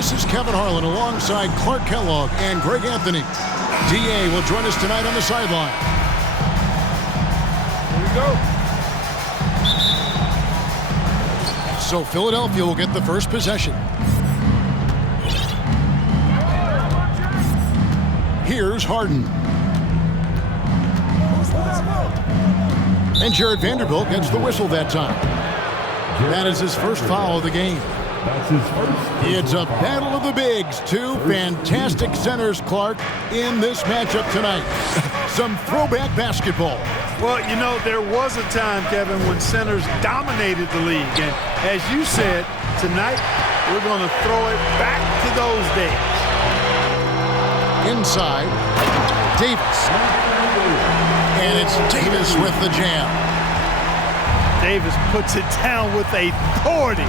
This is Kevin Harlan alongside Clark Kellogg and Greg Anthony. D.A. will join us tonight on the sideline. Here we go. So Philadelphia will get the first possession. Here's Harden. And Jared Vanderbilt gets the whistle that time. That is his first foul of the game. That's his first. It's a battle of the bigs. Two fantastic centers, Clark, in this matchup tonight. Some throwback basketball. Well, you know, there was a time, Kevin, when centers dominated the league. And as you said, tonight we're going to throw it back to those days. Inside, Davis. And it's Davis with the jam. Davis puts it down with authority.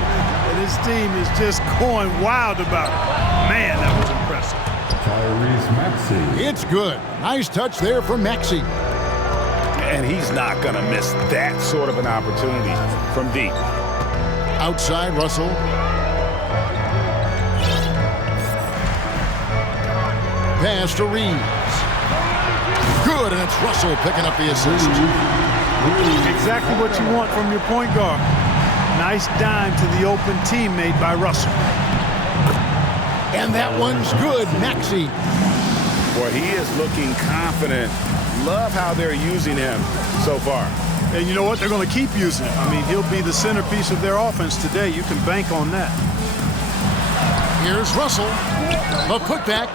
And his team is just going wild about it. Man, that was impressive. Tyrese Maxey. It's good. Nice touch there from Maxey. And he's not going to miss that sort of an opportunity from deep. Outside, Russell. Pass to Reeves. Good, and it's Russell picking up the assist. Exactly what you want from your point guard. Nice dime to the open teammate by Russell. And that one's good, Maxey. Boy, he is looking confident. Love how they're using him so far. And you know what? They're going to keep using him. I mean, he'll be the centerpiece of their offense today. You can bank on that. Here's Russell. A putback.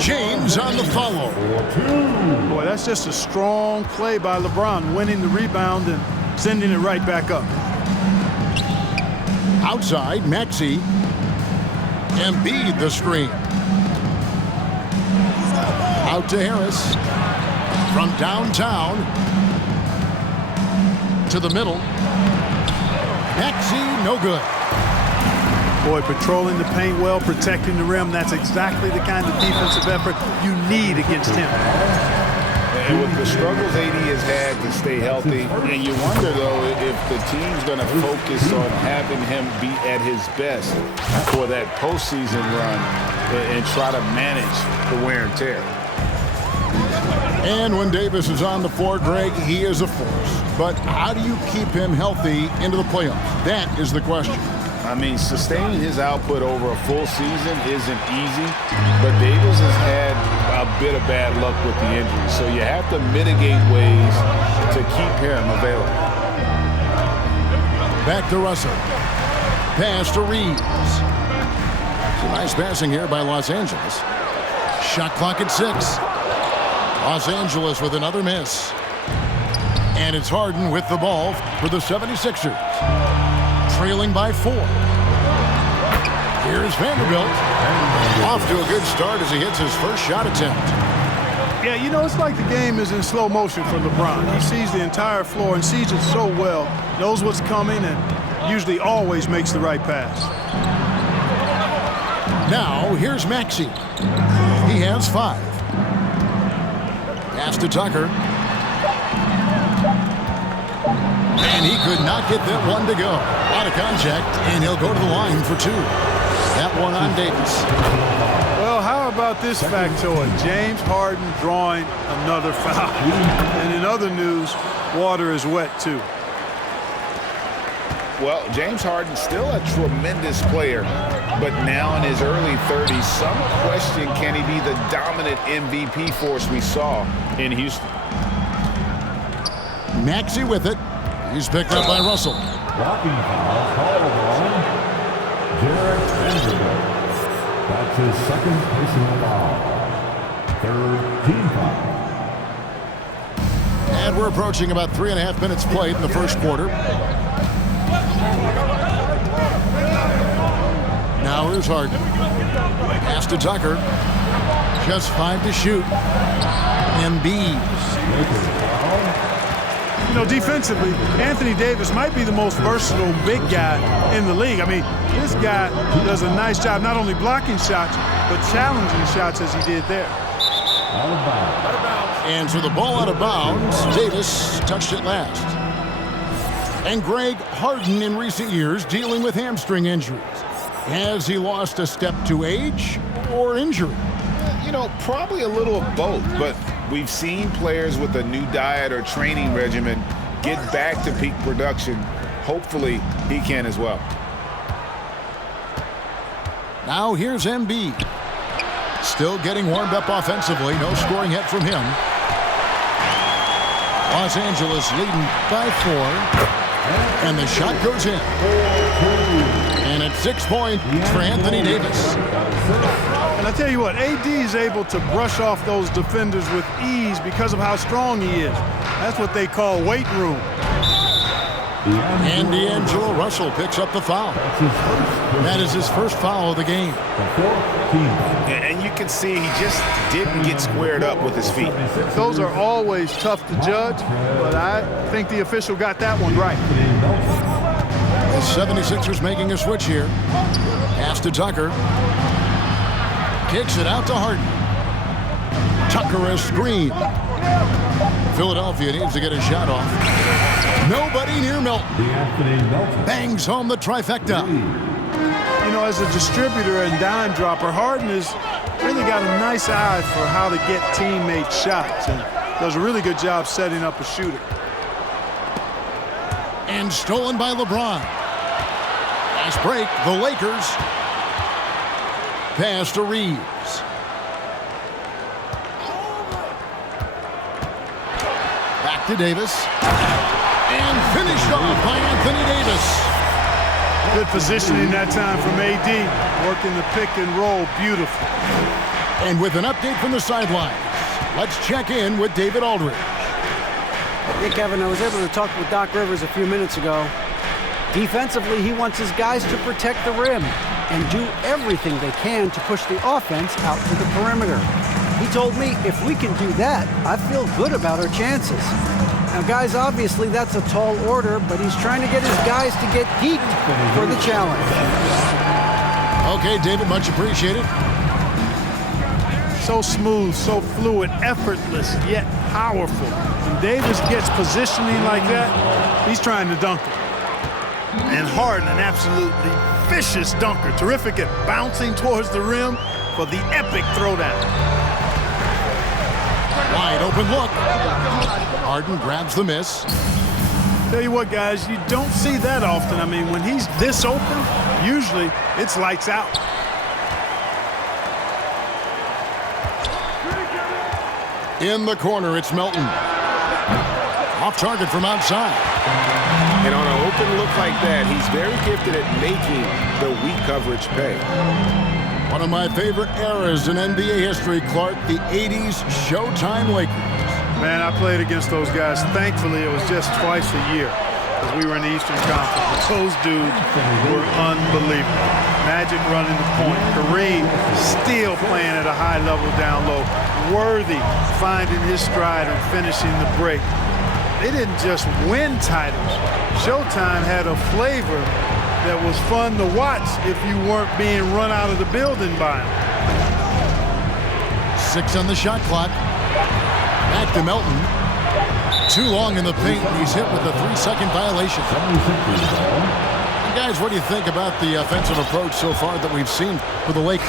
James on the follow. Boy, that's just a strong play by LeBron, winning the rebound and sending it right back up. Outside, Maxey. Embiid the screen. Out to Harris. From downtown to the middle. Maxey, no good. Boy, patrolling the paint well, protecting the rim. That's exactly the kind of defensive effort you need against him. And with the struggles AD has had to stay healthy, and you wonder, though, if the team's going to focus on having him be at his best for that postseason run and try to manage the wear and tear. And when Davis is on the floor, Greg, he is a force. But how do you keep him healthy into the playoffs? That is the question. I mean, sustaining his output over a full season isn't easy, but Davis has had a bit of bad luck with the injury, so you have to mitigate ways to keep him available. Back to Russell. Pass to Reeves. Some nice passing here by Los Angeles. Shot clock at 6. Los Angeles with another miss. And it's Harden with the ball for the 76ers. Trailing by 4. Here's Vanderbilt. Off to a good start as he hits his first shot attempt. Yeah, you know, it's like the game is in slow motion for LeBron. He sees the entire floor and sees it so well, knows what's coming, and usually always makes the right pass. Now, here's Maxey. He has 5. Pass to Tucker. And he could not get that one to go. Out of contact, and he'll go to the line for 2. That one on Davis. Well, how about this factoid? James Harden drawing another foul. And in other news, water is wet too. Well, James Harden's still a tremendous player, but now in his early 30s, some question, can he be the dominant MVP force we saw in Houston? Maxey with it. He's picked up by Russell. Blocking foul called on Jared Vanderbilt. That's his second personal foul. Third team foul. And we're approaching about 3.5 minutes played in the first quarter. Now here's Harden. Pass to Tucker. Just 5 to shoot. Embiid. You know, defensively, Anthony Davis might be the most versatile big guy in the league. I mean, this guy does a nice job not only blocking shots, but challenging shots as he did there. Out of bounds. And so the ball out of bounds. Davis touched it last. And Greg, Harden in recent years dealing with hamstring injuries. Has he lost a step to age or injury? You know, probably a little of both, but we've seen players with a new diet or training regimen get back to peak production. Hopefully, he can as well. Now here's Embiid. Still getting warmed up offensively. No scoring yet from him. Los Angeles leading by 4. And the shot goes in. And it's 6 points for Anthony Davis. And I tell you what, AD is able to brush off those defenders with ease because of how strong he is. That's what they call weight room. And D'Angelo Russell picks up the foul. That is his first foul of the game. And you can see he just didn't get squared up with his feet. Those are always tough to judge, but I think the official got that one right. The 76ers making a switch here. Pass to Tucker. Kicks it out to Harden. Tucker a screen. Philadelphia needs to get a shot off. Nobody near Melton. Bangs home the trifecta. You know, as a distributor and dime dropper, Harden has really got a nice eye for how to get teammates shots and does a really good job setting up a shooter. And stolen by LeBron. Nice break. The Lakers. Pass to Reeves. Back to Davis. And finished off by Anthony Davis. Good positioning that time from AD. Working the pick and roll. Beautiful. And with an update from the sidelines, let's check in with David Aldridge. Hey, Kevin, I was able to talk with Doc Rivers a few minutes ago. Defensively, he wants his guys to protect the rim and do everything they can to push the offense out to the perimeter. He told me if we can do that, I feel good about our chances. Now, guys, obviously that's a tall order, but he's trying to get his guys to get geeked for the challenge. Okay, David, much appreciated. So smooth, so fluid, effortless, yet powerful. When Davis gets positioning like that, he's trying to dunk it. And Harden, an absolutely vicious dunker. Terrific at bouncing towards the rim for the epic throwdown. Wide open look. Harden grabs the miss. Tell you what, guys, you don't see that often. I mean, when he's this open, usually it's lights out. In the corner, it's Melton. Off target from outside. And on an open look like that, he's very gifted at making the weak coverage pay. One of my favorite eras in NBA history, Clark, the 80s Showtime Lakers. Man, I played against those guys. Thankfully, it was just twice a year because we were in the Eastern Conference. But those dudes were unbelievable. Magic running the point. Kareem still playing at a high level down low. Worthy finding his stride and finishing the break. They didn't just win titles. Showtime had a flavor that was fun to watch if you weren't being run out of the building by them. 6 on the shot clock. Back to Melton. Too long in the paint. He's hit with a 3-second violation. And guys, what do you think about the offensive approach so far that we've seen for the Lakers?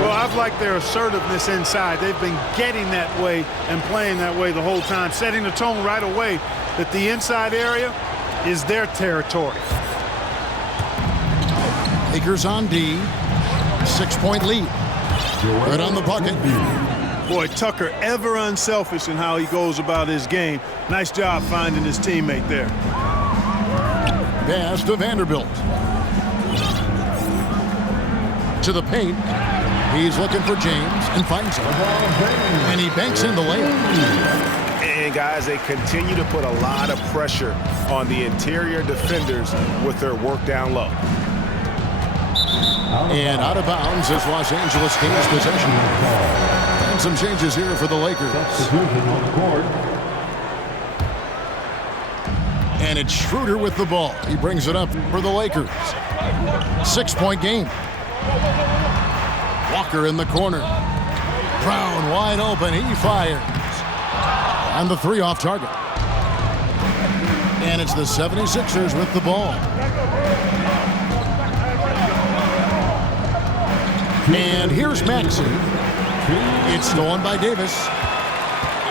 Well, I've liked their assertiveness inside. They've been getting that way and playing that way the whole time, setting the tone right away that the inside area is their territory. Lakers on D. 6-point lead. Right on the bucket. Boy, Tucker ever unselfish in how he goes about his game. Nice job finding his teammate there. Pass to Vanderbilt. To the paint. He's looking for James and finds him. And he banks in the layup. And guys, they continue to put a lot of pressure on the interior defenders with their work down low. And out of bounds as Los Angeles gains possession. And some changes here for the Lakers. And it's Schroeder with the ball. He brings it up for the Lakers. 6-point game. Walker in the corner. Brown wide open. He fires. And the 3 off target. And it's the 76ers with the ball. And here's Maxey. It's stolen by Davis.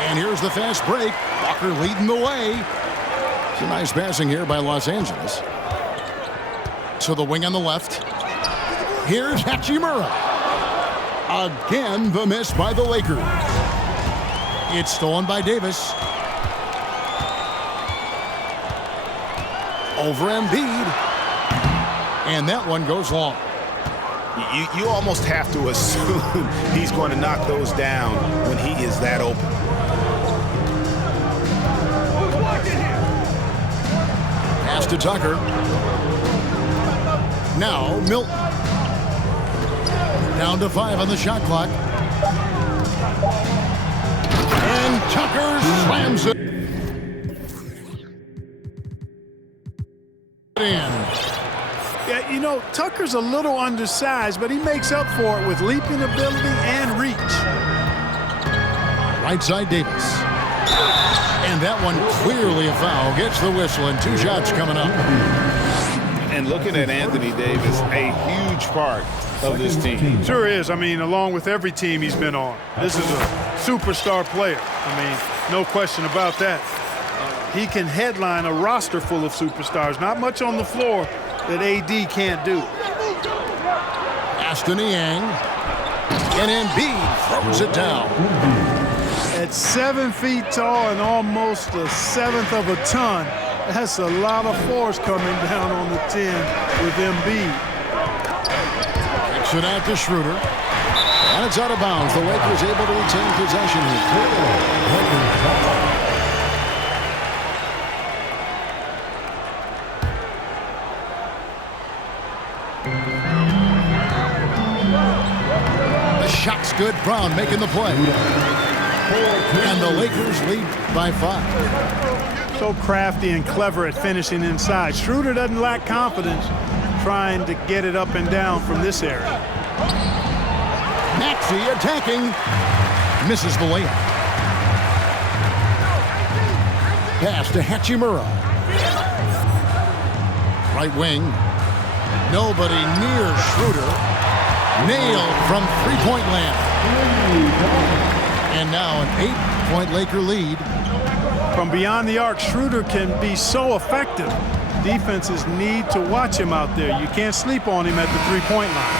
And here's the fast break. Walker leading the way. It's a nice passing here by Los Angeles. To the wing on the left. Here's Hachimura. Again, the miss by the Lakers. It's stolen by Davis. Over Embiid. And that one goes long. You almost have to assume he's going to knock those down when he is that open. Pass to Tucker. Now Milton. Down to 5 on the shot clock. And Tucker slams it in. Yeah, you know, Tucker's a little undersized, but he makes up for it with leaping ability and reach. Right side Davis. And that one clearly a foul. Gets the whistle and 2 shots coming up. And looking at Anthony Davis, a huge part of this team. Sure is. I mean, along with every team he's been on. This is a superstar player. I mean, no question about that. He can headline a roster full of superstars. Not much on the floor that AD can't do. Aston Yang. And Embiid throws it down. At 7 feet tall and almost 1/7 of a ton, that's a lot of force coming down on the 10 with Embiid. Kicks it out to Schroeder. And it's out of bounds. The Lakers able to retain possession here. The shot's good. Brown making the play. And the Lakers lead by 5. So crafty and clever at finishing inside. Schroeder doesn't lack confidence trying to get it up and down from this area. Maxey attacking. Misses the layup. Pass to Hachimura. Right wing. Nobody near Schroeder. Nailed from three-point land. And now an 8-point Laker lead. From beyond the arc, Schroeder can be so effective. Defenses need to watch him out there. You can't sleep on him at the three-point line.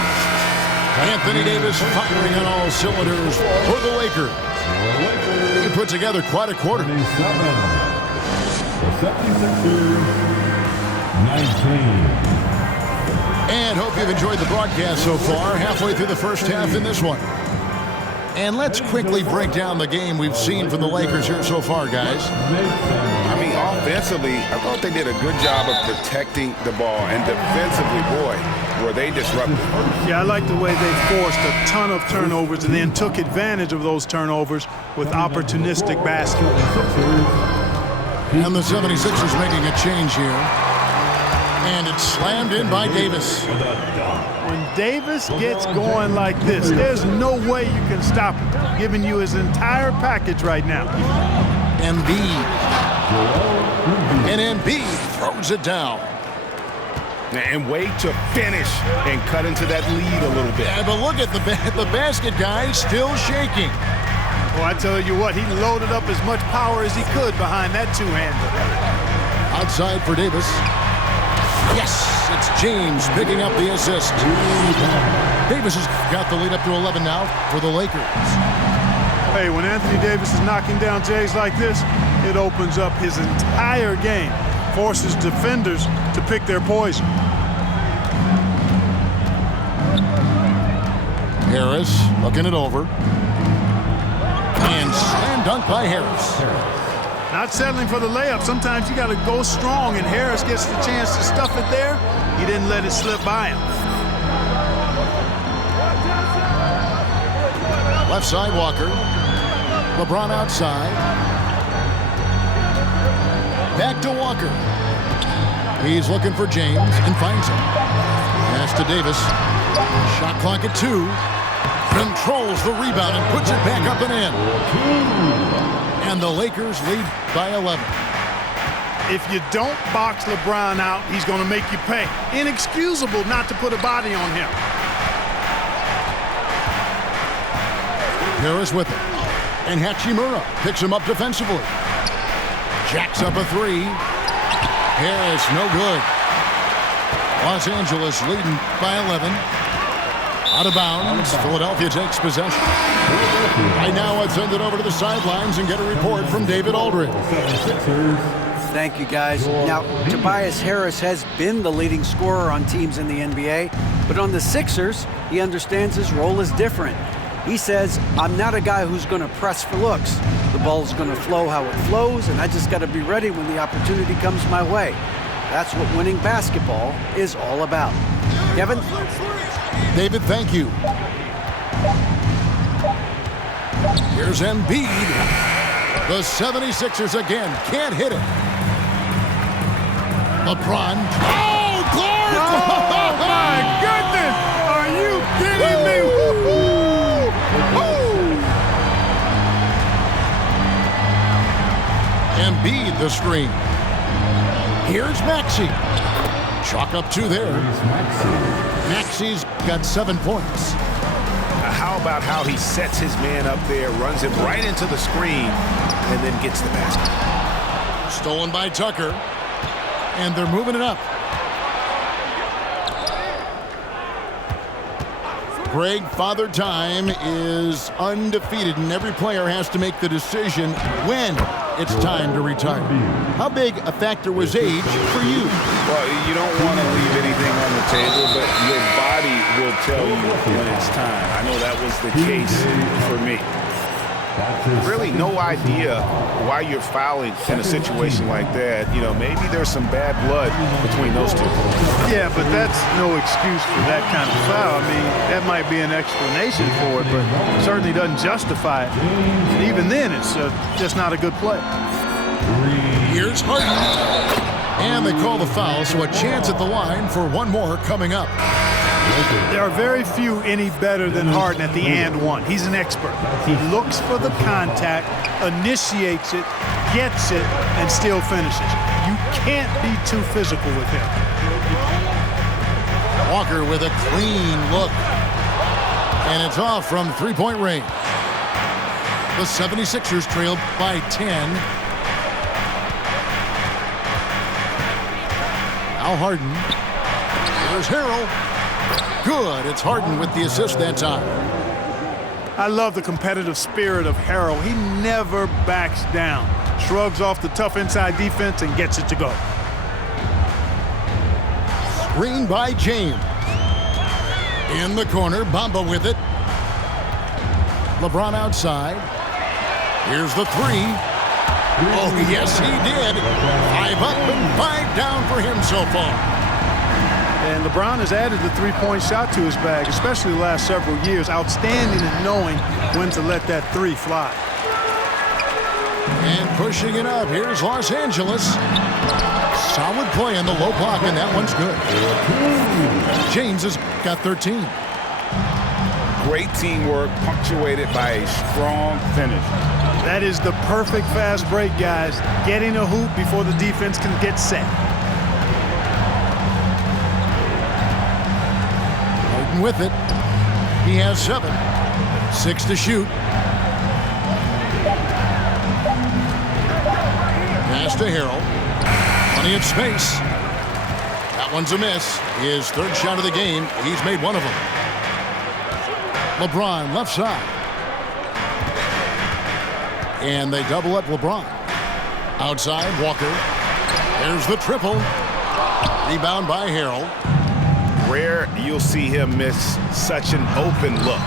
Anthony Davis firing on all cylinders for the Lakers. He put together quite a quarter. 76ers, 19. And hope you've enjoyed the broadcast so far. Halfway through the first half in this one. And let's quickly break down the game we've seen from the Lakers here so far, guys. I mean, offensively, I thought they did a good job of protecting the ball. And defensively, boy, were they disruptive. Yeah, I like the way they forced a ton of turnovers and then took advantage of those turnovers with opportunistic baskets. And the 76ers making a change here. And it's slammed in by Davis. When Davis gets going like this, there's no way you can stop him, giving you his entire package right now. Embiid. And Embiid throws it down. And wait to finish and cut into that lead a little bit. Yeah, but look at the basket guy still shaking. Well, I tell you what, he loaded up as much power as he could behind that two-hander. Outside for Davis. Yes, it's James picking up the assist. Davis has got the lead up to 11 now for the Lakers. Hey, when Anthony Davis is knocking down Jays like this, it opens up his entire game, forces defenders to pick their poison. Harris looking it over. And slam dunk by Harris. Not settling for the layup. Sometimes you got to go strong, and Harris gets the chance to stuff it there. He didn't let it slip by him. Left side, Walker. LeBron outside. Back to Walker. He's looking for James and finds him. Pass to Davis. Shot clock at 2. Controls the rebound and puts it back up and in. And the Lakers lead by 11. If you don't box LeBron out, he's going to make you pay. Inexcusable not to put a body on him. Harris with it. And Hachimura picks him up defensively. Jacks up a three. Harris, no good. Los Angeles leading by 11. Out of bounds. Philadelphia takes possession. Right now, let's send it over to the sidelines and get a report from David Aldridge. Thank you, guys. Now, Tobias Harris has been the leading scorer on teams in the NBA, but on the Sixers, he understands his role is different. He says, I'm not a guy who's going to press for looks. The ball's going to flow how it flows, and I just got to be ready when the opportunity comes my way. That's what winning basketball is all about. Kevin? David, thank you. Here's Embiid. The 76ers again can't hit it. LeBron. Oh, Clark! Oh, my goodness! Are you kidding me? Embiid the screen. Here's Maxey. Chalk up two there. Maxey's got 7 points. How about how he sets his man up there, runs him right into the screen, and then gets the basket. Stolen by Tucker. And they're moving it up. Greg, Father Time is undefeated, and every player has to make the decision when it's time to retire. How big a factor was age for you? Well, you don't want to leave anything on the table, but your body will tell you when it's time. I know that was the case for me. Really no idea why you're fouling in a situation like that. You know, maybe there's some bad blood between those two. Yeah, but that's no excuse for that kind of foul. I mean, that might be an explanation for it, but it certainly doesn't justify it. And even then, it's just not a good play. Here's Harden. And they call the foul, so a chance at the line for one more coming up. There are very few any better than Harden at the and one. He's an expert. He looks for the contact, initiates it, gets it, and still finishes. You can't be too physical with him. Walker with a clean look. And it's off from three-point range. The 76ers trailed by 10. Now Harden. There's Harrell. Good. It's Harden with the assist that time. I love the competitive spirit of Harrell. He never backs down. Shrugs off the tough inside defense and gets it to go. Screen by James. In the corner, Bamba with it. LeBron outside. Here's the three. Oh, yes, he did. 5 up and 5 down for him so far. And LeBron has added the three-point shot to his bag, especially the last several years. Outstanding at knowing when to let that three fly. And pushing it up, here's Los Angeles. Solid play in the low block, and that one's good. James has got 13. Great teamwork, punctuated by a strong finish. That is the perfect fast break, guys. Getting a hoop before the defense can get set. With it, he has 7. 6 to shoot. Pass to Harrell. Plenty of space. That one's a miss. His third shot of the game. He's made one of them. LeBron left side. And they double up LeBron. Outside, Walker. There's the triple. Rebound by Harrell. Rare you'll see him miss such an open look.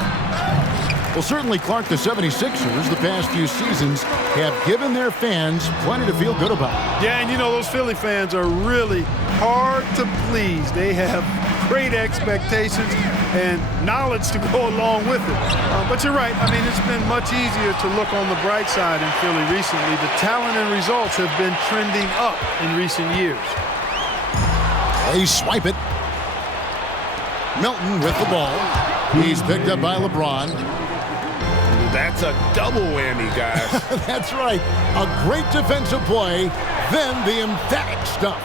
Well, certainly, Clark, the 76ers the past few seasons have given their fans plenty to feel good about. Yeah, and you know, those Philly fans are really hard to please. They have great expectations and knowledge to go along with it. But you're right. I mean, it's been much easier to look on the bright side in Philly recently. The talent and results have been trending up in recent years. They swipe it. Milton with the ball. He's picked up by LeBron. That's a double whammy, guys. That's right. A great defensive play, then the emphatic stuff.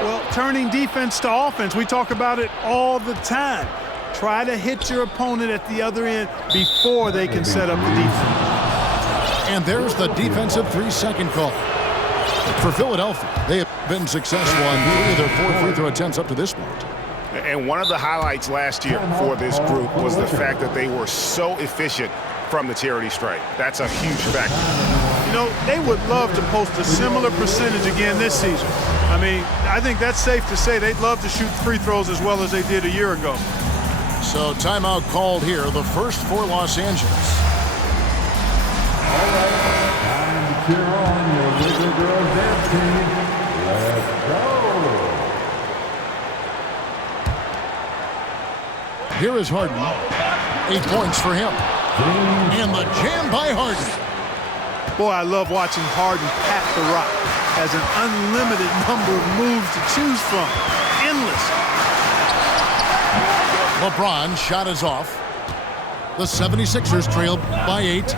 Well, turning defense to offense, we talk about it all the time. Try to hit your opponent at the other end before they can set up the defense. And there's the defensive 3-second call. For Philadelphia, they have been successful on 3 of their 4 free throw attempts up to this point. And one of the highlights last year for this group was the fact that they were so efficient from the charity stripe. That's a huge factor. You know, they would love to post a similar percentage again this season. I mean, I think that's safe to say they'd love to shoot free throws as well as they did a year ago. So timeout called here, the first for Los Angeles. All right, time to cheer on your little girls dance team. Let's go. Here is Harden. 8 points for him. And the jam by Harden. Boy, I love watching Harden pat the rock. Has an unlimited number of moves to choose from. Endless. LeBron shot is off. The 76ers trail by 8.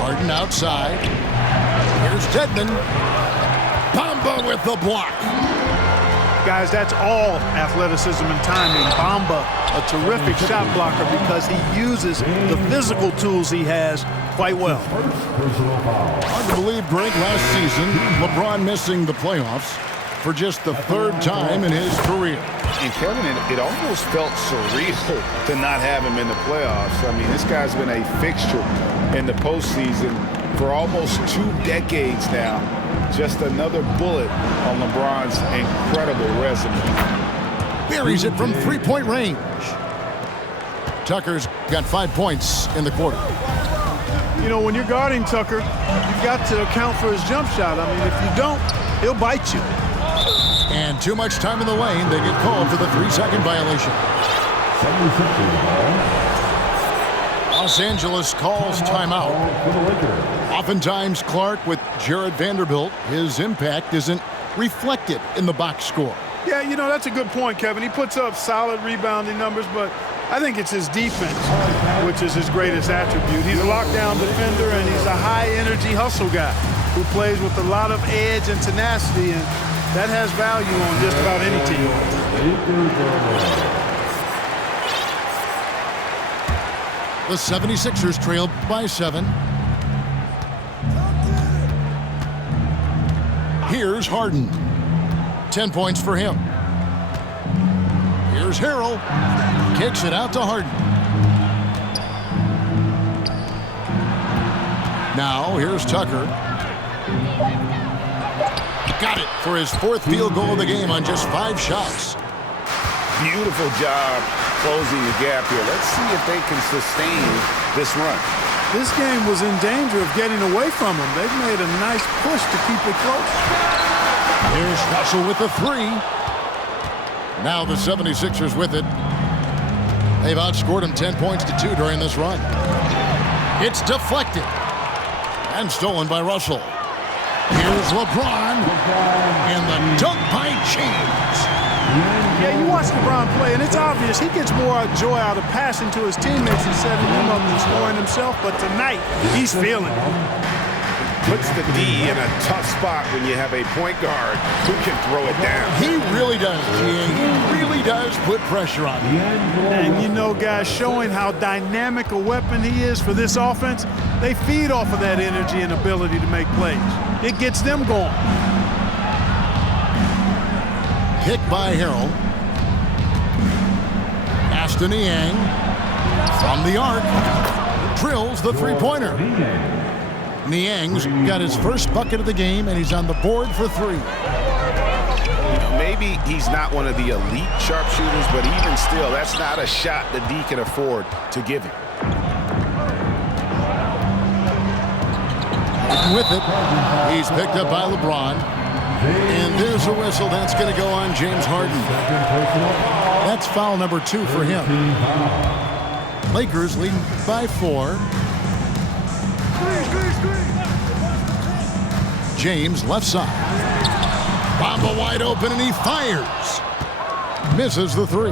Harden outside. Here's Dedmon. Bamba with the block. Guys, that's all athleticism and timing. Bamba, a terrific shot blocker because he uses the physical tools he has quite well. Hard to believe, Greg, last season, LeBron missing the playoffs for just the 3rd time in his career. And Kevin, it almost felt surreal to not have him in the playoffs. I mean, this guy's been a fixture in the postseason for almost 2 decades now. Just another bullet on LeBron's incredible resume. Buries it from 3-point range. Tucker's got 5 points in the quarter. You know, when you're guarding Tucker, you've got to account for his jump shot. I mean, if you don't, he'll bite you. And too much time in the lane. They get called for the 3-second violation. 76ers ball. Los Angeles calls timeout. Oftentimes, Clark with Jared Vanderbilt, his impact isn't reflected in the box score. Yeah, you know, that's a good point, Kevin. He puts up solid rebounding numbers, but I think it's his defense, which is his greatest attribute. He's a lockdown defender, and he's a high-energy hustle guy who plays with a lot of edge and tenacity, and that has value on just about any team. The 76ers trail by 7. Here's Harden. 10 points for him. Here's Harrell. Kicks it out to Harden. Now, here's Tucker. Got it for his 4th field goal of the game on just 5 shots. Beautiful job closing the gap here. Let's see if they can sustain this run. This game was in danger of getting away from them. They've made a nice push to keep it close. Here's Russell with the 3. Now the 76ers with it. They've outscored him 10 points to 2 during this run. It's deflected and stolen by Russell. Here's LeBron and the dunk by James. Yeah, you watch LeBron play, and it's obvious he gets more joy out of passing to his teammates and setting them up than scoring himself. But tonight, he's feeling it. Puts the D in a tough spot when you have a point guard who can throw it down. He really does, GA. He really does put pressure on him. And you know, guys, showing how dynamic a weapon he is for this offense, they feed off of that energy and ability to make plays. It gets them going. Pick by Harrell. Pass to Niang. From the arc. Drills the 3-pointer. Niang's got his first bucket of the game, and he's on the board for 3. Maybe he's not one of the elite sharpshooters, but even still, that's not a shot that D can afford to give him. With it, he's picked up by LeBron. And there's a whistle. That's going to go on James Harden. That's foul number 2 for him. Lakers leading by 4. James left side. Bamba wide open, and he fires. Misses the 3.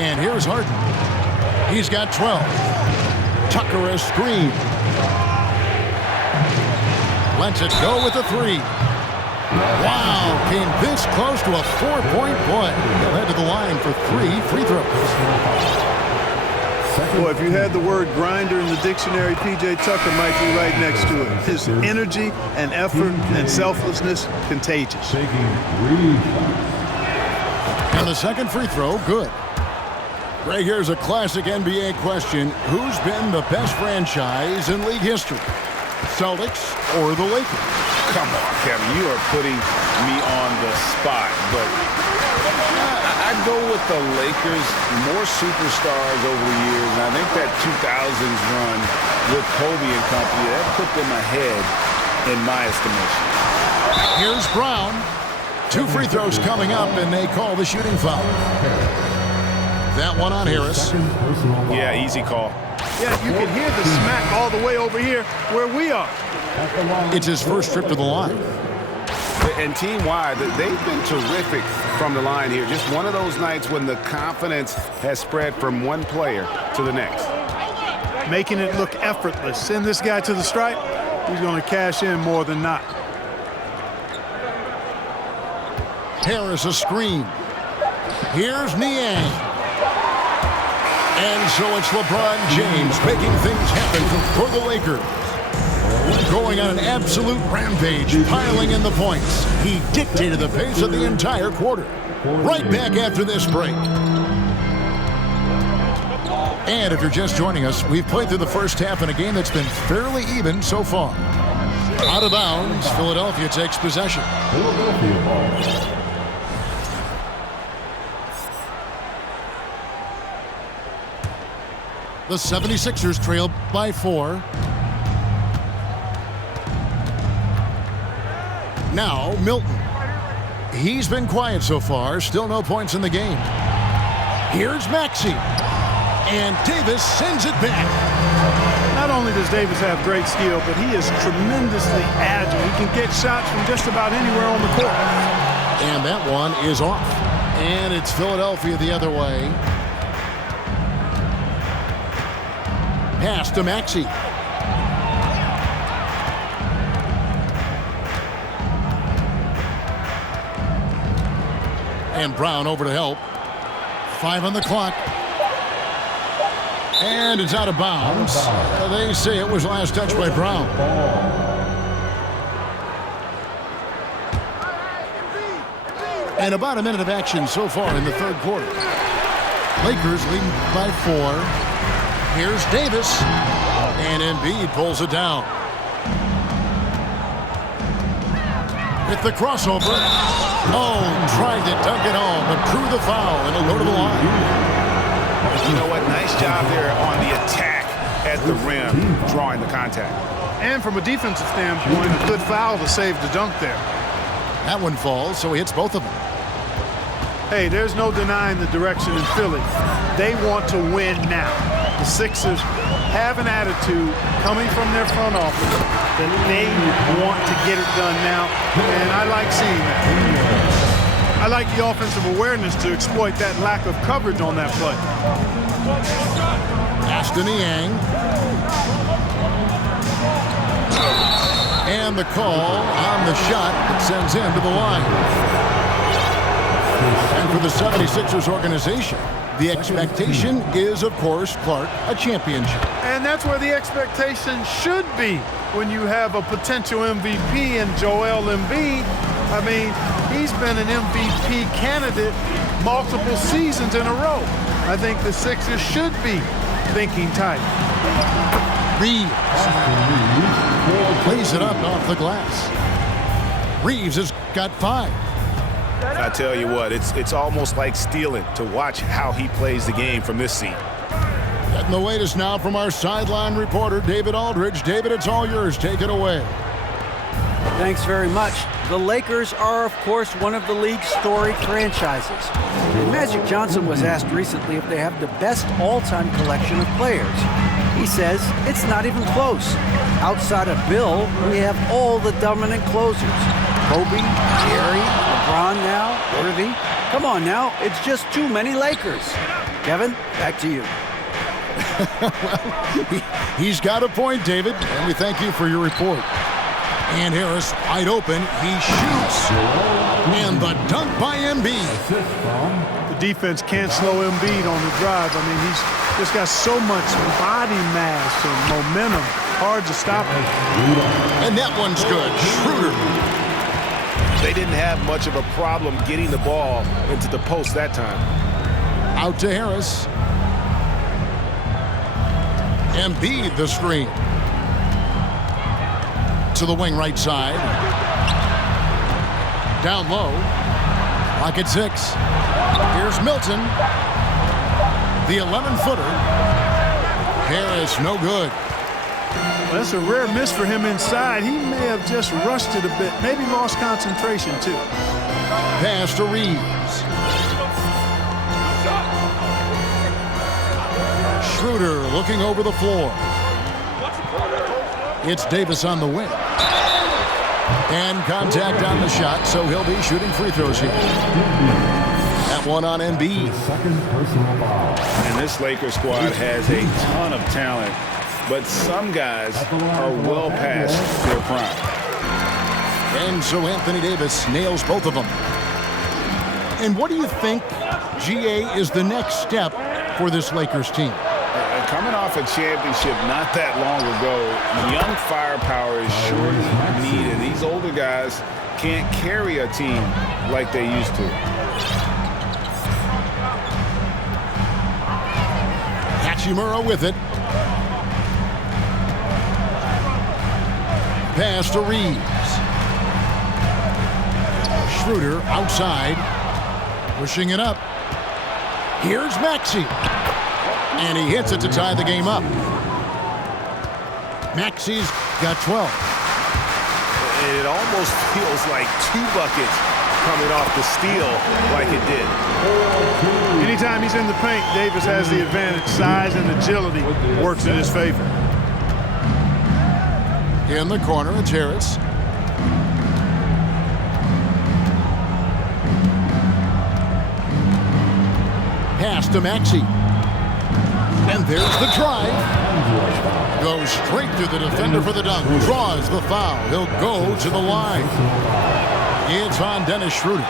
And here's Harden. He's got 12. Tucker a screen. Lets it go with a three. Wow, came this close to a 4-point play. He'll head to the line for 3 free throws. Boy, if you had the word grinder in the dictionary, P.J. Tucker might be right next to it. His energy and effort and selflessness, contagious. Taking 3 shots. And the second free throw, good. Ray, here's a classic NBA question. Who's been the best franchise in league history? Celtics or the Lakers? Come on, Kevin. You are putting me on the spot, but I'd go with the Lakers. More superstars over the years, and I think that 2000s run with Kobe and company, that put them ahead in my estimation. Here's Brown. 2 free throws coming up, and they call the shooting foul. That one on Harris. Yeah, easy call. Yeah, you can hear the smack all the way over here where we are. It's his first trip to the line. And team-wide, they've been terrific from the line here. Just one of those nights when the confidence has spread from one player to the next. Making it look effortless. Send this guy to the stripe, he's going to cash in more than not. Harris a screen. Here's Niang. And so it's LeBron James making things happen for the Lakers. Going on an absolute rampage, piling in the points. He dictated the pace of the entire quarter. Right back after this break. And if you're just joining us, we've played through the first half in a game that's been fairly even so far. Out of bounds, Philadelphia takes possession. Philadelphia ball. The 76ers trail by 4. Now, Milton. He's been quiet so far. Still no points in the game. Here's Maxey. And Davis sends it back. Not only does Davis have great skill, but he is tremendously agile. He can get shots from just about anywhere on the court. And that one is off. And it's Philadelphia the other way. Pass to Maxey. And Brown over to help. 5 on the clock. And it's out of bounds. They say it was last touched by Brown. And about a minute of action so far in the third quarter. Lakers leading by 4. Here's Davis, and Embiid pulls it down. With the crossover. Oh, tried to dunk it home, but drew the foul, and it'll go to the line. You know what? Nice job there on the attack at the rim, drawing the contact. And from a defensive standpoint, a good foul to save the dunk there. That one falls, so he hits both of them. Hey, there's no denying the direction in Philly. They want to win now. The Sixers have an attitude coming from their front office that they want to get it done now, and I like seeing that. I like the offensive awareness to exploit that lack of coverage on that play. Ashton Niang. And the call on the shot that sends him to the line. And for the 76ers organization, the expectation is, of course, Clark, a championship. And that's where the expectation should be when you have a potential MVP in Joel Embiid. I mean, he's been an MVP candidate multiple seasons in a row. I think the Sixers should be thinking tight. Reeves plays it up off the glass. Reeves has got 5. I tell you what, it's almost like stealing to watch how he plays the game from this seat. Getting the latest now from our sideline reporter, David Aldridge. David, it's all yours. Take it away. Thanks very much. The Lakers are, of course, one of the league's storied franchises. And Magic Johnson was asked recently if they have the best all-time collection of players. He says it's not even close. Outside of Bill, we have all the dominant closers. Kobe, Jerry, LeBron now, Irving. Come on now, it's just too many Lakers. Kevin, back to you. Well, he's got a point, David, and we thank you for your report. And Harris wide open. He shoots. And the dunk by Embiid. The defense can't slow Embiid on the drive. I mean, he's just got so much body mass and momentum. Hard to stop him. And that one's good. Schroeder. They didn't have much of a problem getting the ball into the post that time. Out to Harris. Embiid the screen. To the wing right side. Down low. Lock at 6. Here's Milton. The 11-footer. Harris no good. Well, that's a rare miss for him inside. He may have just rushed it a bit. Maybe lost concentration too. Pass to Reeves. Schroeder looking over the floor. It's Davis on the wing. And contact on the shot, so he'll be shooting free throws here. That one on Embiid. And this Lakers squad has a ton of talent, but some guys are well past their prime. And so Anthony Davis nails both of them. And what do you think, GA, is the next step for this Lakers team? Coming off a championship not that long ago, young firepower is surely needed. These older guys can't carry a team like they used to. Hachimura with it. Pass to Reeves. Schroeder outside. Pushing it up. Here's Maxey. And he hits it to tie the game up. Maxey's got 12. It almost feels like 2 buckets coming off the steal like it did. Anytime he's in the paint, Davis has the advantage. Size and agility works in his favor. In the corner, it's Harris. Pass to Maxey. And there's the drive. Goes straight through the defender for the dunk. Draws the foul. He'll go to the line. It's on Dennis Schroeder.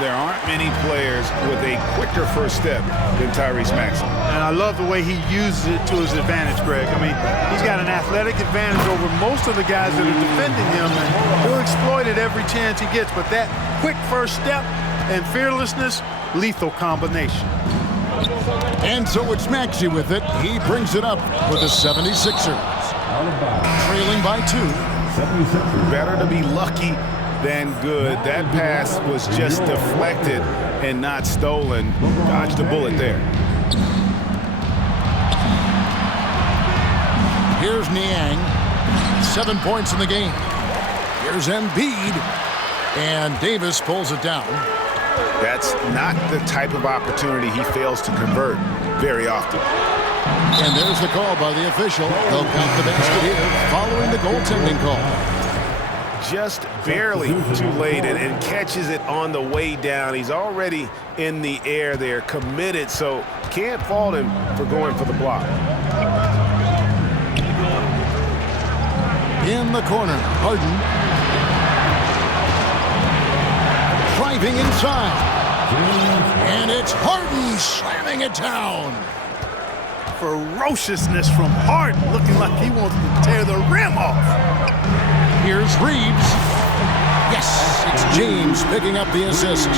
There aren't many players with a quicker first step than Tyrese Maxey. And I love the way he uses it to his advantage, Greg. I mean, he's got an athletic advantage over most of the guys that are defending him, and he'll exploit it every chance he gets. But that quick first step and fearlessness, lethal combination. And so it's Maxey with it. He brings it up for the 76ers. Trailing by 2. Better to be lucky than good. That pass was just deflected and not stolen. Dodged a bullet there. Here's Niang. 7 points in the game. Here's Embiid. And Davis pulls it down. That's not the type of opportunity he fails to convert very often. And there's the call by the official. They'll count the basket here following the goaltending call. Just barely too late and catches it on the way down. He's already in the air there, committed, so can't fault him for going for the block. In the corner, Harden. Driving inside. And it's Harden slamming it down. Ferociousness from Harden, looking like he wants to tear the rim off. Here's Reeves. Yes, it's James picking up the assist.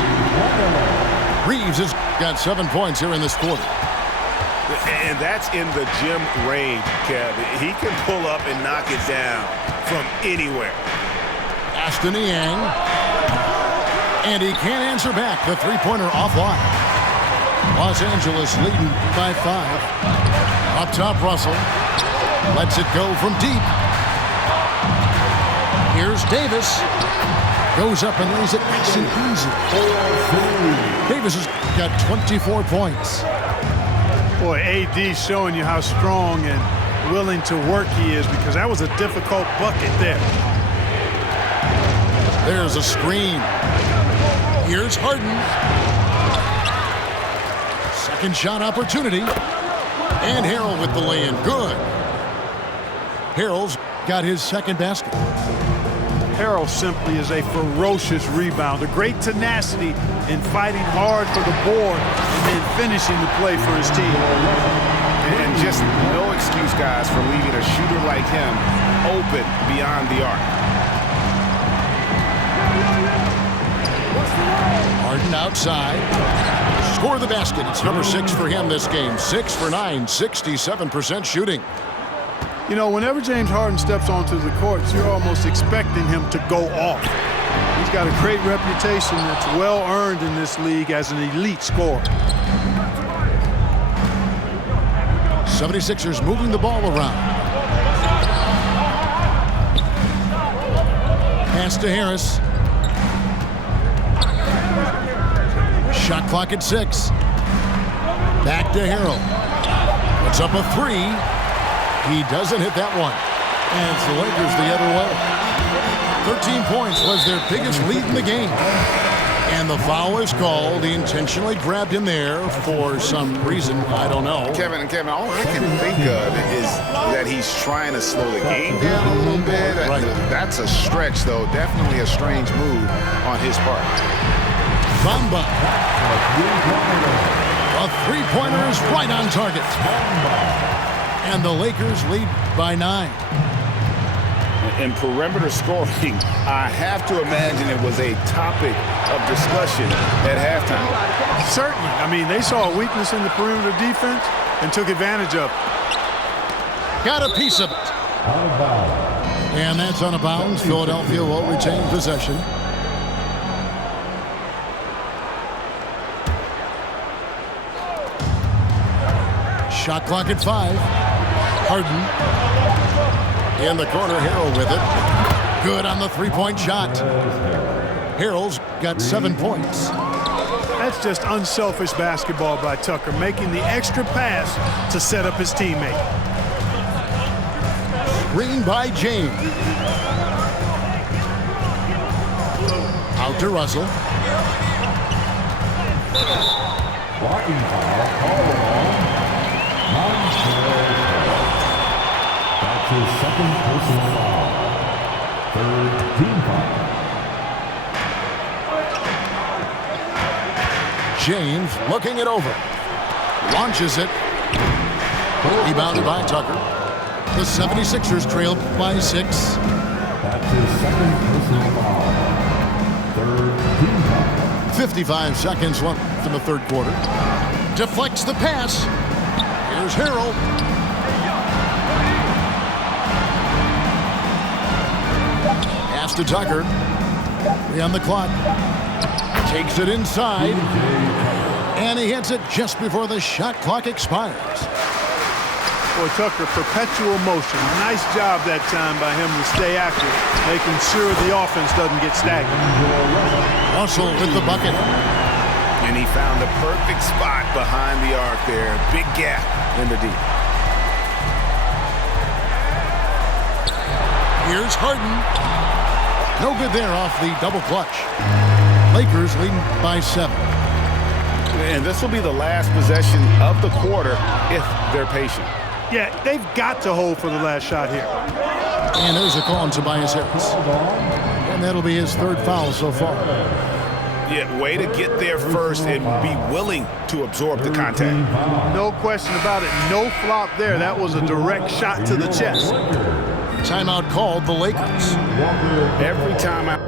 Reeves has got 7 points here in this quarter. And that's in the gym range, Kev. He can pull up and knock it down from anywhere. Ashton Niang. And he can't answer back. The three-pointer offline. Los Angeles leading by 5. Up top, Russell. Lets it go from deep. Here's Davis. Goes up and lays it nice and easy. Davis has got 24 points. Boy, AD showing you how strong and willing to work he is, because that was a difficult bucket there. There's a screen. Here's Harden. Second shot opportunity. And Harrell with the lay-in. Good. Harrell's got his second basket. Harrell simply is a ferocious rebounder. Great tenacity in fighting hard for the board and then finishing the play for his team. And just no excuse, guys, for leaving a shooter like him open beyond the arc. Harden outside. Score the basket. It's number 6 for him this game. 6 for 9, 67% shooting. You know, whenever James Harden steps onto the courts, you're almost expecting him to go off. He's got a great reputation that's well earned in this league as an elite scorer. 76ers moving the ball around. Pass to Harris. Shot clock at 6. Back to Harrell. Puts up a 3. He doesn't hit that one. And it's the Lakers the other way. 13 points was their biggest lead in the game. And the foul is called. He intentionally grabbed him there for some reason. I don't know. Kevin, all I can think of is that he's trying to slow the game down a little bit. Right. That's a stretch, though. Definitely a strange move on his part. Bamba. A three-pointer is right on target. And the Lakers lead by 9. In perimeter scoring, I have to imagine it was a topic of discussion at halftime. Certainly. I mean, they saw a weakness in the perimeter defense and took advantage of it. Got a piece of it. And that's on a bounds. Philadelphia will retain possession. Shot clock at 5. Harden. In the corner, Harrell with it. Good on the three-point shot. Harrell's got 7 points. That's just unselfish basketball by Tucker, making the extra pass to set up his teammate. Screen by James. Out to Russell. Blocking foul called on Montrezl. That's his second personal foul. Third team foul. James looking it over. Launches it. Rebounded by Tucker. The 76ers trail by 6. That's his second personal foul. Third team foul. 55 seconds left in the third quarter. Deflects the pass. Here's Harrell. Pass to Tucker. 3 on the clock. Takes it inside. And he hits it just before the shot clock expires. Boy, Tucker, perpetual motion. Nice job that time by him to stay active, making sure the offense doesn't get stagnant. Russell with the bucket. And he found the perfect spot behind the arc there. Big gap in the deep. Here's Harden. No good there off the double clutch. Lakers leading by 7. And this will be the last possession of the quarter if they're patient. Yeah, they've got to hold for the last shot here. And there's a call on Tobias Harris. And that'll be his 3rd foul so far. Yeah, way to get there first and be willing to absorb the contact. No question about it. No flop there. That was a direct shot to the chest. Timeout called the Lakers. Every time I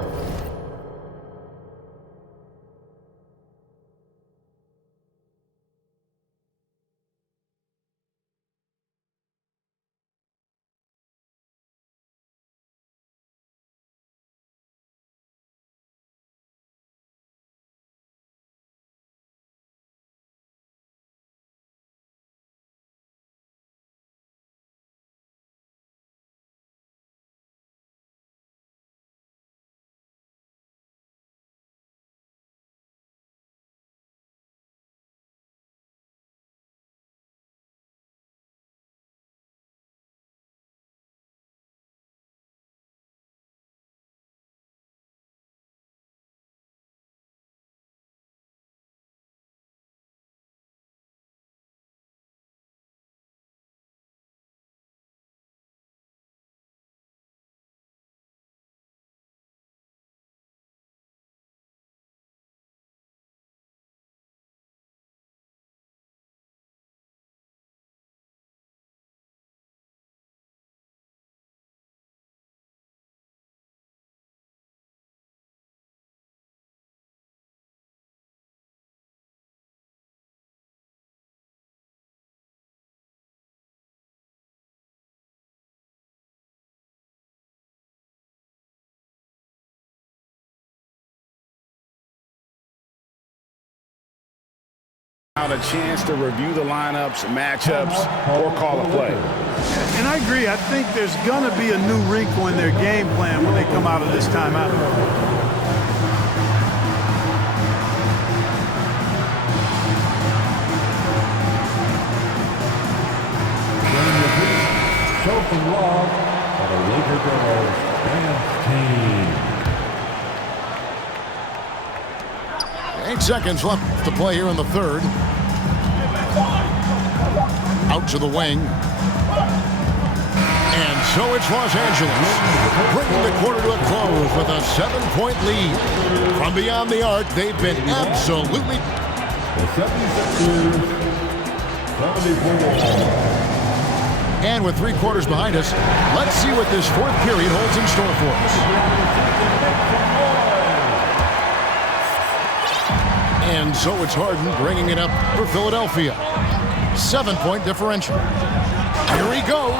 A chance to review the lineups, matchups, or call a play. And I agree. I think there's going to be a new wrinkle in their game plan when they come out of this timeout. Show some love for the Laker girls dance team. 8 seconds left to play here in the third. Out to the wing. And so it's Los Angeles, bringing the quarter to a close with a 7-point lead. From beyond the arc, they've been absolutely... The 76ers, 74. And with 3 quarters behind us, let's see what this fourth period holds in store for us. And so it's Harden bringing it up for Philadelphia. 7-point differential. Here he goes.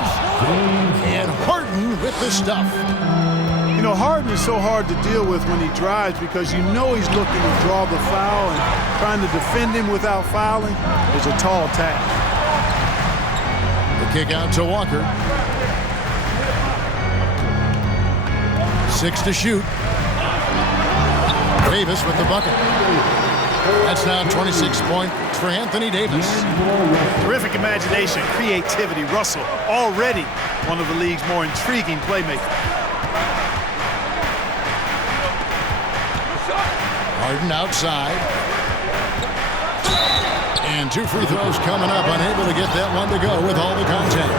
And Harden with the stuff. You know, Harden is so hard to deal with when he drives because you know he's looking to draw the foul, and trying to defend him without fouling is a tall task. The kick out to Walker. 6 to shoot. Davis with the bucket. That's now 26 points for Anthony Davis. Terrific imagination, creativity. Russell already one of the league's more intriguing playmakers. Harden outside. And 2 free throws coming up. Unable to get that one to go with all the contact.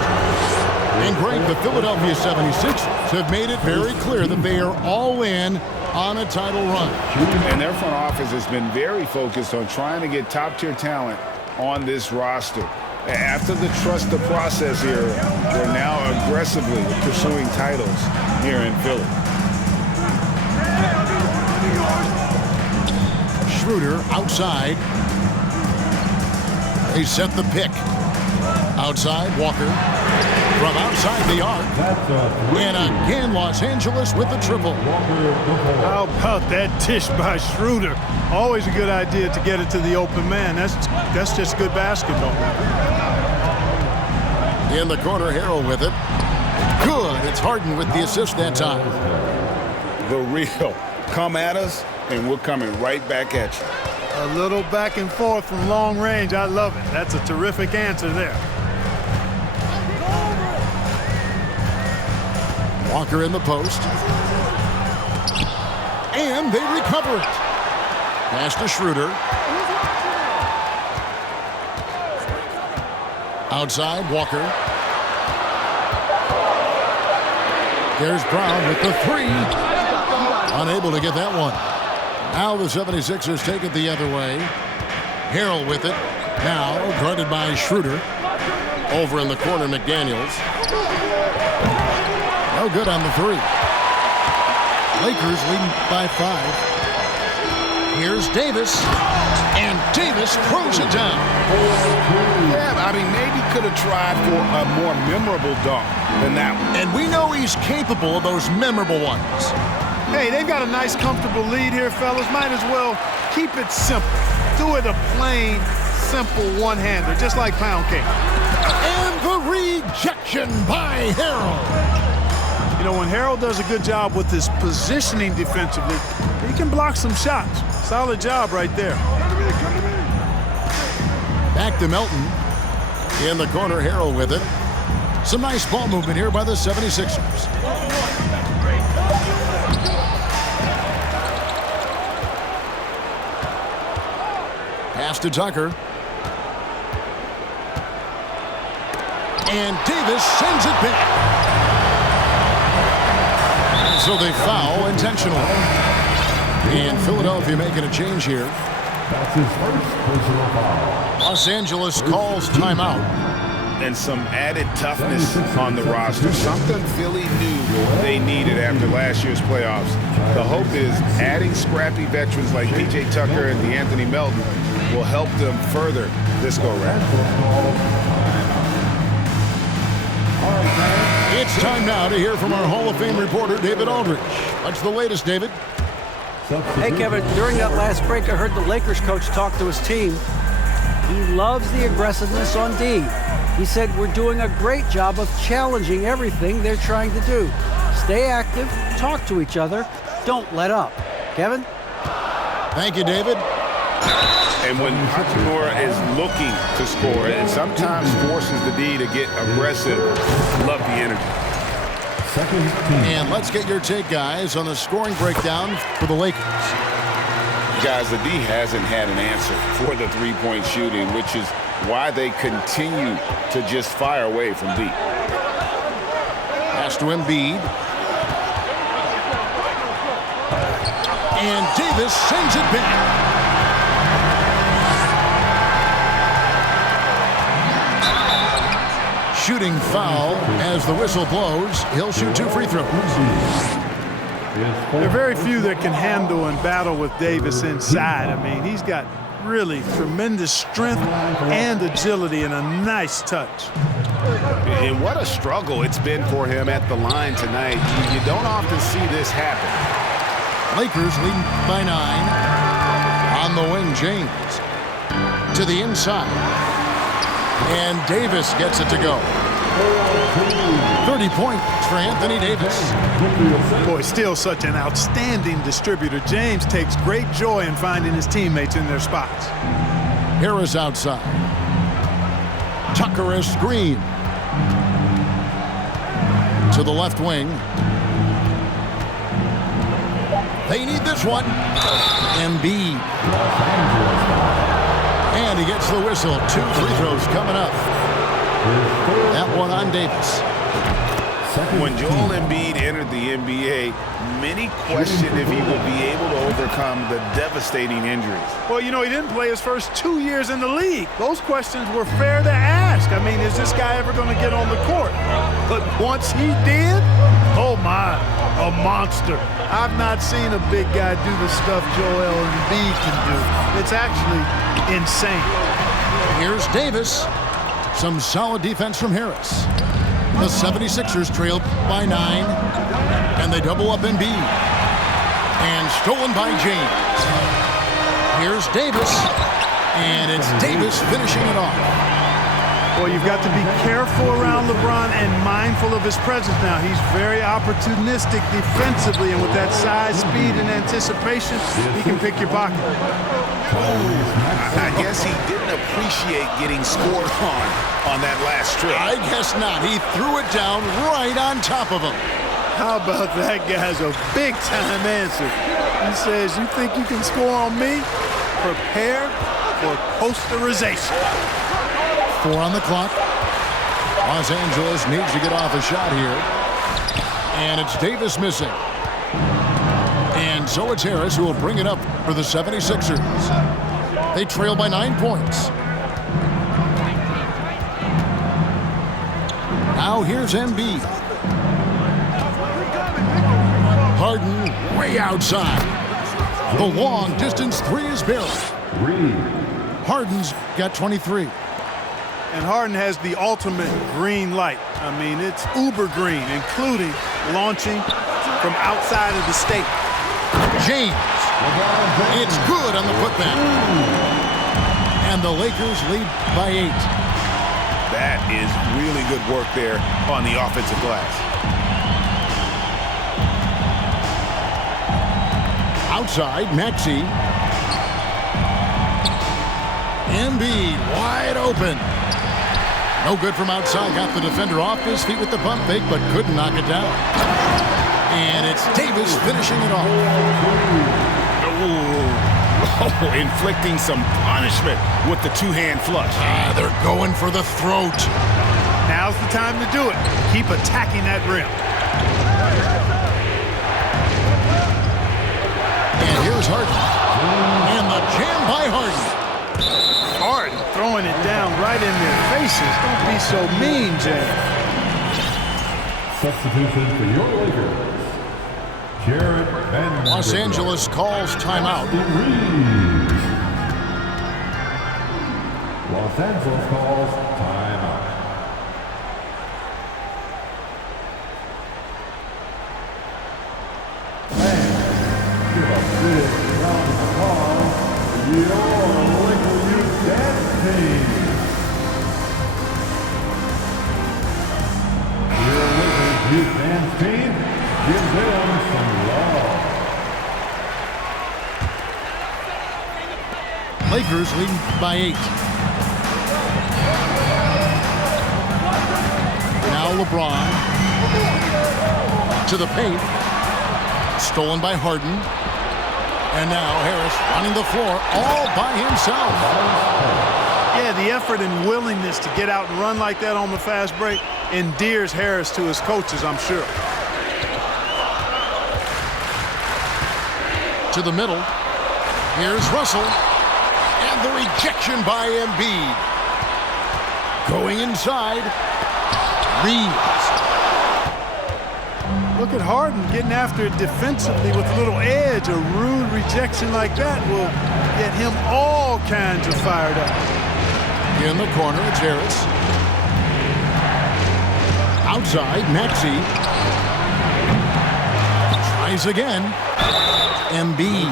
And Greg, the Philadelphia 76ers have made it very clear that they are all in on a title run. And their front office has been very focused on trying to get top-tier talent on this roster. After the trust the process era, they're now aggressively pursuing titles here in Philly. Schroeder outside. They set the pick. Outside, Walker. From outside the arc. And again, Los Angeles with the triple. How about that dish by Schroeder? Always a good idea to get it to the open man. That's just good basketball. In the corner, Harrell with it. Good. It's Harden with the assist that time. The real. Come at us, and we're coming right back at you. A little back and forth from long range. I love it. That's a terrific answer there. Walker in the post. And they recover it. Pass to Schroeder. Outside, Walker. There's Brown with the 3. Unable to get that one. Now the 76ers take it the other way. Harrell with it. Now guarded by Schroeder. Over in the corner, McDaniels. No good on the 3. Lakers leading by 5. Here's Davis. And Davis throws it down. Yeah, I mean, maybe could have tried for a more memorable dunk than that one. And we know he's capable of those memorable ones. Hey, they've got a nice, comfortable lead here, fellas. Might as well keep it simple. Do it a plain, simple one-hander, just like pound cake. And the rejection by Harrell. You know, when Harrell does a good job with his positioning defensively, he can block some shots. Solid job right there. Back to Melton. In the corner, Harrell with it. Some nice ball movement here by the 76ers. Pass to Tucker. And Davis sends it back. So they foul intentionally. And Philadelphia making a change here. That's his first personal foul. Los Angeles calls timeout. And some added toughness on the roster. Something Philly knew they needed after last year's playoffs. The hope is adding scrappy veterans like P.J. Tucker and DeAnthony Melton will help them further this go-round. It's time now to hear from our Hall of Fame reporter, David Aldridge. What's the latest, David? Hey, Kevin, during that last break, I heard the Lakers coach talk to his team. He loves the aggressiveness on D. He said, "We're doing a great job of challenging everything they're trying to do. Stay active, talk to each other, don't let up." Kevin? Thank you, David. And when Hachimura is looking to score and sometimes forces the D to get aggressive, love the energy. And let's get your take, guys, on the scoring breakdown for the Lakers. Guys, the D hasn't had an answer for the three-point shooting, which is why they continue to just fire away from deep. Pass to Embiid. And Davis sends it back. Shooting foul as the whistle blows. He'll shoot 2 free throws. There are very few that can handle and battle with Davis inside. I mean, he's got really tremendous strength and agility and a nice touch. And what a struggle it's been for him at the line tonight. You don't often see this happen. Lakers leading by 9. On the wing, James. To the inside. And Davis gets it to go. 30 points for Anthony Davis. Boy, still such an outstanding distributor. James takes great joy in finding his teammates in their spots. Harris outside. Tucker is screen. To the left wing. They need this one. Embiid. And he gets the whistle. 2 free throws coming up. That one on Davis. When Joel Embiid entered the NBA, many questioned if he would be able to overcome the devastating injuries. Well, you know, he didn't play his first 2 years in the league. Those questions were fair to ask. I mean, is this guy ever going to get on the court? But once he did, oh my, a monster. I've not seen a big guy do the stuff Joel Embiid can do. It's actually insane. Here's Davis. Some solid defense from Harris. The 76ers trailed by 9, and they double up Embiid. And stolen by James. Here's Davis, and it's Davis finishing it off. Well, you've got to be careful around LeBron and mindful of his presence now. He's very opportunistic defensively, and with that size, speed, and anticipation, he can pick your pocket. I guess he didn't appreciate getting scored on that last trip. I guess not. He threw it down right on top of him. How about that guy's a big-time answer? He says, "You think you can score on me? Prepare for posterization." 4 on the clock. Los Angeles needs to get off a shot here. And it's Davis missing. And so it's Harris who will bring it up for the 76ers. They trail by 9 points. Now here's Embiid. Harden way outside. The long distance 3 is barely. Harden's got 23. And Harden has the ultimate green light. I mean, it's uber green, including launching from outside of the state. James. It's good on the putback. And the Lakers lead by 8. That is really good work there on the offensive glass. Outside, Maxey. Embiid wide open. No good from outside. Got the defender off his feet with the pump fake, but couldn't knock it down. And it's Davis finishing it off. Oh, inflicting some punishment with the 2-hand flush. They're going for the throat. Now's the time to do it. Keep attacking that rim. And here's Harden. And the jam by Harden. Harden throwing it down right in their faces. Don't be so mean, James. Substitution for your Lakers. Jarrett Van Los Angeles calls timeout. Los Angeles calls timeout. And give a big round of applause for your Laker Youth Dance Team. defense team, give them some love. Lakers leading by 8. Now LeBron to the paint. Stolen by Harden. And now Harris running the floor all by himself. Yeah, the effort and willingness to get out and run like that on the fast break endears Harris to his coaches, I'm sure. To the middle. Here's Russell. And the rejection by Embiid. Going inside. Reeves. Look at Harden getting after it defensively with a little edge. A rude rejection like that will get him all kinds of fired up. In the corner, it's Harris. Outside, Maxey. Tries again. Embiid.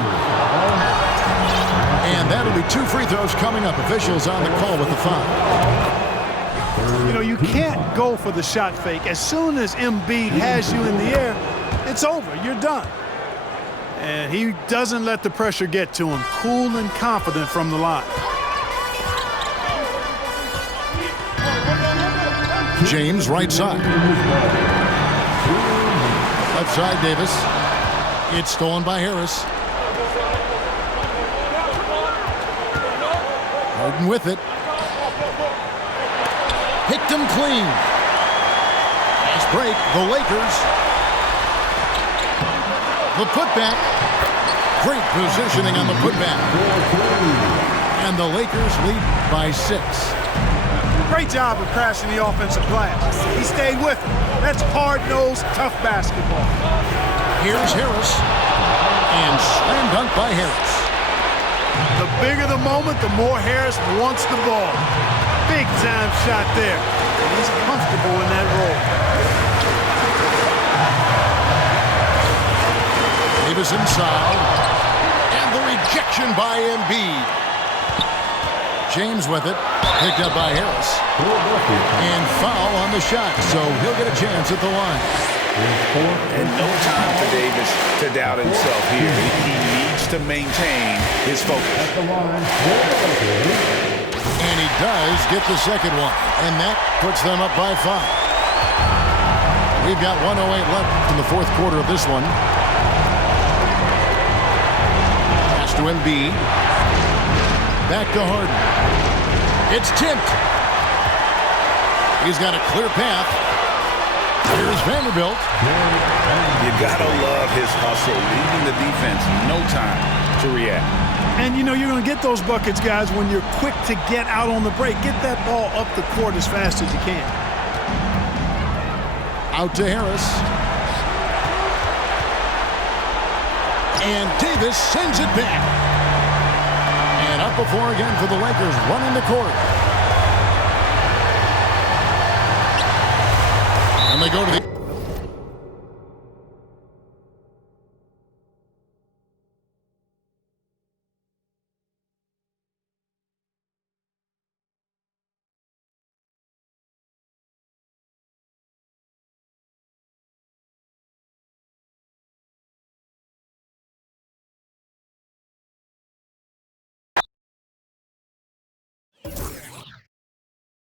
And that'll be 2 free throws coming up. Officials on the call with the foul. You know, you can't go for the shot fake. As soon as Embiid has you in the air, it's over. You're done. And he doesn't let the pressure get to him. Cool and confident from the line. James, right side. Left side, Davis. It's stolen by Harris. Harden with it. Picked him clean. Fast break, the Lakers. The putback. Great positioning on the putback. And the Lakers lead by 6. Great job of crashing the offensive glass. He stayed with it. That's hard-nosed, tough basketball. Here's Harris. And slam dunk by Harris. The bigger the moment, the more Harris wants the ball. Big-time shot there. And he's comfortable in that role. Davis inside. And the rejection by Embiid. James with it. Picked up by Harris. And foul on the shot. So he'll get a chance at the line. And no time for Davis to doubt himself here. He needs to maintain his focus. And he does get the second one. And that puts them up by 5. We've got 1:08 left in the fourth quarter of this one. Pass to Embiid. Back to Harden. It's tipped. He's got a clear path. Here's Vanderbilt. You gotta love his hustle, leaving the defense no time to react. And you know you're going to get those buckets, guys, when you're quick to get out on the break. Get that ball up the court as fast as you can. Out to Harris. And Davis sends it back. And up before again for the Lakers, running the court. And they go to the